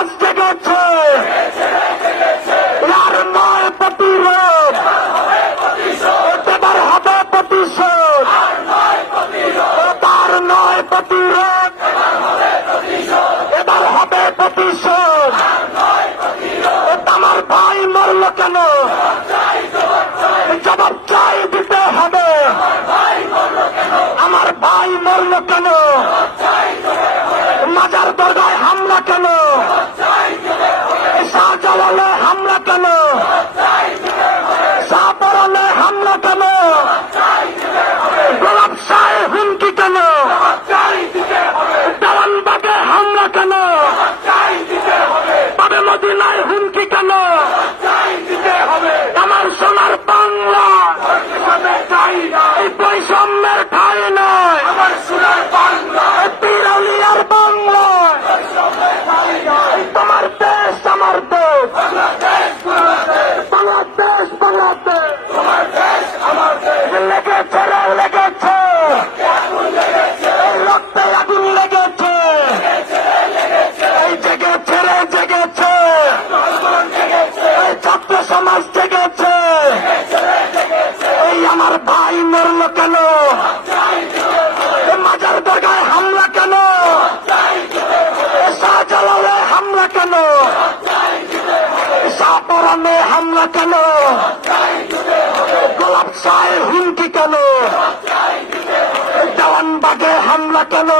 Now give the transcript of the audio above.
সমাজ জেগেছে আর নয় প্রতিরোধ! এবার হবে প্রতিশোধ! তার নয় প্রতিরোধ এবার হবে প্রতিশোধ আমার ভাই মরল কেন? জবাব চাই দিতে হবে! আমার ভাই মরল কেন? মাজার দরগায় হামলা কেন শাহজালালে হামলা কেন? শাহপরলে হামলা কেন? আমার ভাই মরল কেন? মাজার দরগায় হামলা কেন? শাহজালালে হামলা কেন? শাহপরানে হামলা কেন? গোলাপ শাহে হুমকি কেন? দেওয়ানবাগে হামলা কেন?